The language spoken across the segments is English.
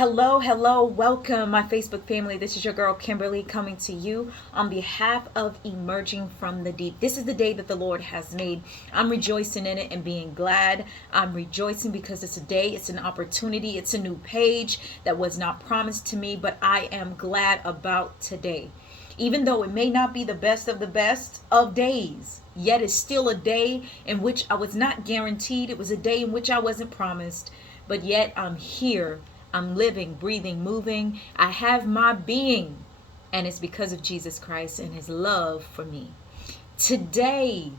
Hello, welcome my Facebook family. This is your girl Kimberly coming to you on behalf of Emerging from the Deep. This is the day that the Lord has made. I'm rejoicing in it and being glad. I'm rejoicing because it's a day, it's an opportunity, it's a new page that was not promised to me, but I am glad about today. Even though it may not be the best of days, yet it's still a day in which I was not guaranteed. It was a day in which I wasn't promised, but yet I'm here. I'm living, breathing, moving. I have my being, and it's because of Jesus Christ and his love for me. Today,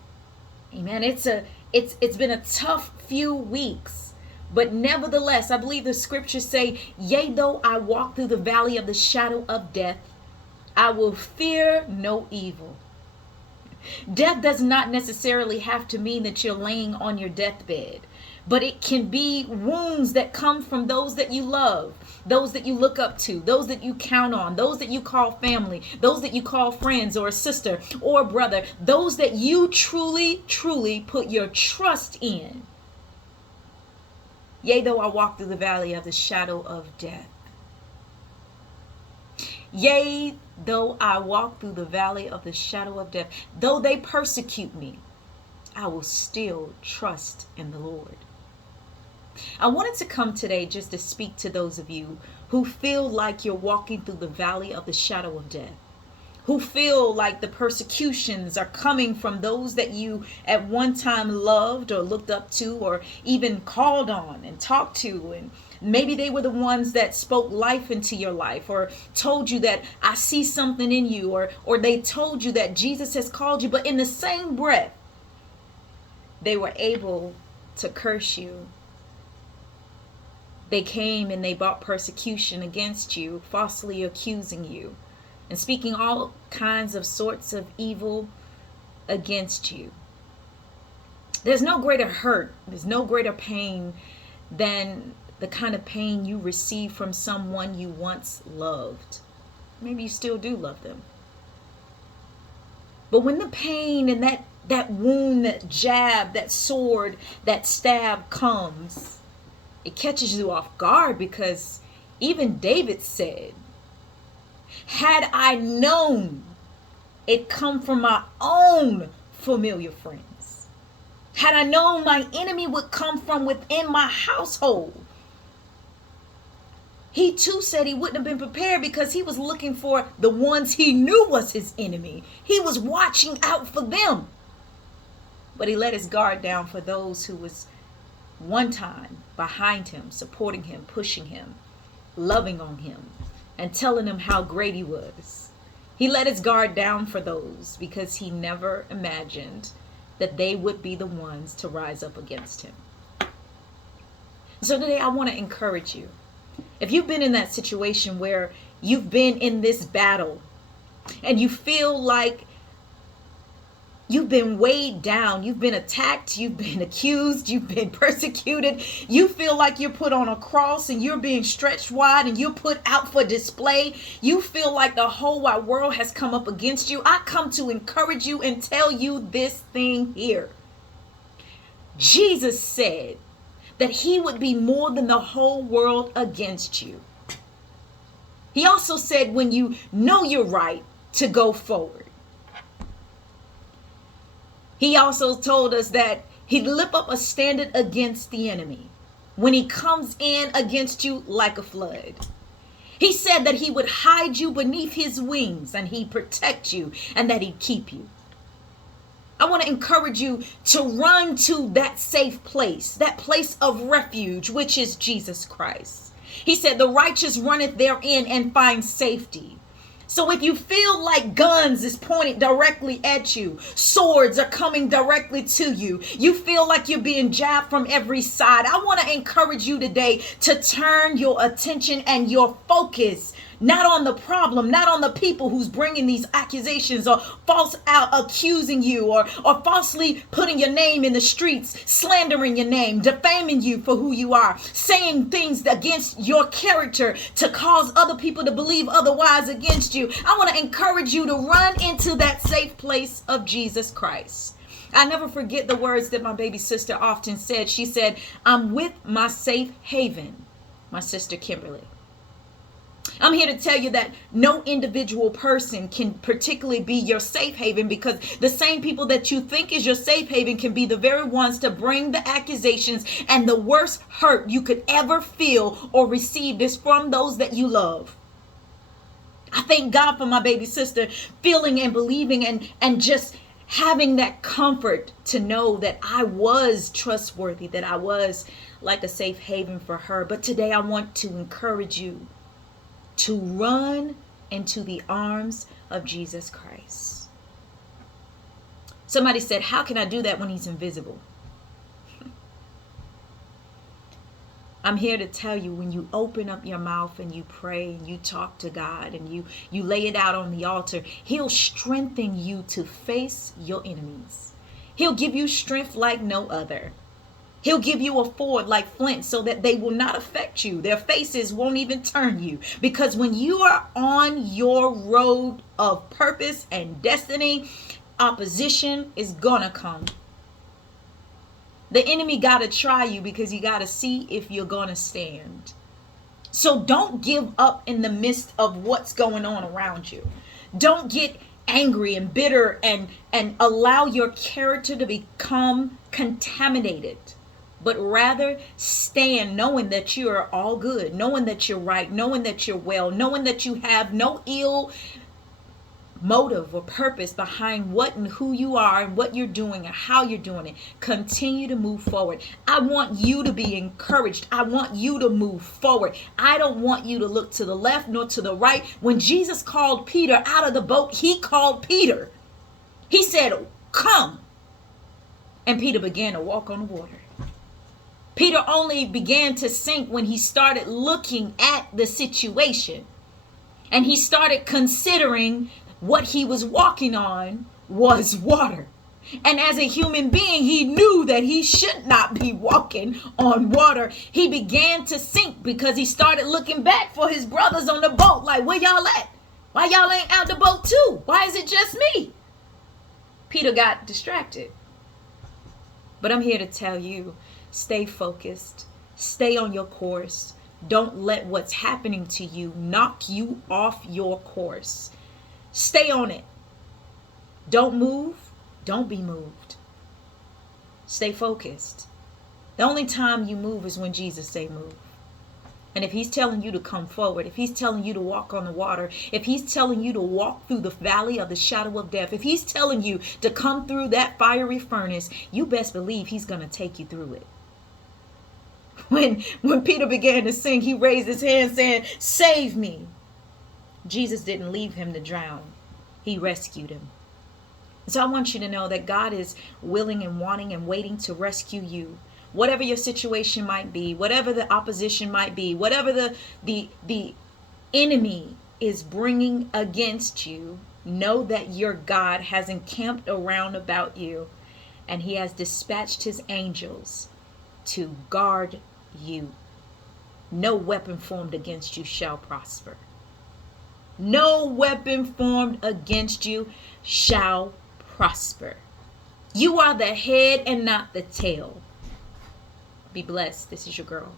amen, it's been a tough few weeks, but nevertheless, I believe the scriptures say, yea, though I walk through the valley of the shadow of death, I will fear no evil. Death does not necessarily have to mean that you're laying on your deathbed, but it can be wounds that come from those that you love, those that you look up to, those that you count on, those that you call family, those that you call friends or a sister or a brother, those that you truly put your trust in. Yea, though I walk through the valley of the shadow of death. Yea, though I walk through the valley of the shadow of death, though they persecute me, I will still trust in the Lord. I wanted to come today just to speak to those of you who feel like you're walking through the valley of the shadow of death, who feel like the persecutions are coming from those that you at one time loved or looked up to or even called on and talked to, and maybe they were the ones that spoke life into your life or told you that I see something in you, or they told you that Jesus has called you, but in the same breath, they were able to curse you. They came and they brought persecution against you, falsely accusing you and speaking all kinds of sorts of evil against you. There's no greater hurt, there's no greater pain than the kind of pain you receive from someone you once loved. Maybe you still do love them. But when the pain and that wound, that jab, that sword, that stab comes, it catches you off guard, because even David said, had I known it come from my own familiar friends, had I known my enemy would come from within my household, he too said he wouldn't have been prepared, because he was looking for the ones he knew was his enemy. He was watching out for them. But he let his guard down for those who was one time behind him, supporting him, pushing him, loving on him, and telling him how great he was. He let his guard down for those because he never imagined that they would be the ones to rise up against him. So today I want to encourage you. If you've been in that situation where you've been in this battle and you feel like you've been weighed down, you've been attacked, you've been accused, you've been persecuted, you feel like you're put on a cross and you're being stretched wide and you're put out for display, you feel like the whole wide world has come up against you, I come to encourage you and tell you this thing here. Jesus said that he would be more than the whole world against you. He also said when you know you're right, to go forward. He also told us that he'd lift up a standard against the enemy when he comes in against you like a flood. He said that he would hide you beneath his wings and he'd protect you and that he'd keep you. I want to encourage you to run to that safe place, that place of refuge, which is Jesus Christ. He said the righteous runneth therein and find safety. So if you feel like guns is pointed directly at you, swords are coming directly to you, you feel like you're being jabbed from every side, I want to encourage you today to turn your attention and your focus not on the problem, not on the people who's bringing these accusations or false out accusing you or falsely putting your name in the streets, slandering your name, defaming you for who you are, saying things against your character to cause other people to believe otherwise against you. I want to encourage you to run into that safe place of Jesus Christ. I never forget the words that my baby sister often said. She said, I'm with my safe haven, my sister Kimberly. I'm here to tell you that no individual person can particularly be your safe haven, because the same people that you think is your safe haven can be the very ones to bring the accusations, and the worst hurt you could ever feel or receive is from those that you love. I thank God for my baby sister feeling and believing and just having that comfort to know that I was trustworthy, that I was like a safe haven for her. But today I want to encourage you to run into the arms of Jesus Christ. Somebody said, how can I do that when he's invisible? I'm here to tell you, when you open up your mouth and you pray and you talk to God and you lay it out on the altar, he'll strengthen you to face your enemies. He'll give you strength like no other. He'll give you a sword like flint so that they will not affect you. Their faces won't even turn you. Because when you are on your road of purpose and destiny, opposition is gonna come. The enemy got to try you because you got to see if you're going to stand. So don't give up in the midst of what's going on around you. Don't get angry and bitter and allow your character to become contaminated. But rather stand knowing that you are all good, knowing that you're right, knowing that you're well, knowing that you have no ill motive or purpose behind what and who you are and what you're doing and how you're doing it. Continue to move forward. I want you to be encouraged. I want you to move forward. I don't want you to look to the left nor to the right. When Jesus called Peter out of the boat, he called Peter. He said, come. And Peter began to walk on the water. Peter only began to sink when he started looking at the situation. And he started considering what he was walking on was water. And as a human being, he knew that he should not be walking on water. He began to sink because he started looking back for his brothers on the boat. Like, where y'all at? Why y'all ain't out the boat too? Why is it just me? Peter got distracted. But I'm here to tell you, stay focused. Stay on your course. Don't let what's happening to you knock you off your course. Stay on it. Don't move. Don't be moved. Stay focused. The only time you move is when Jesus say move. And if he's telling you to come forward, if he's telling you to walk on the water, if he's telling you to walk through the valley of the shadow of death, if he's telling you to come through that fiery furnace, you best believe he's going to take you through it. When Peter began to sing, he raised his hand saying, save me. Jesus didn't leave him to drown. He rescued him. So I want you to know that God is willing and wanting and waiting to rescue you. Whatever your situation might be, whatever the opposition might be, whatever the enemy is bringing against you, know that your God has encamped around about you, and he has dispatched his angels to guard you. No weapon formed against you shall prosper. No weapon formed against you shall prosper. You are the head and not the tail. Be blessed. This is your girl.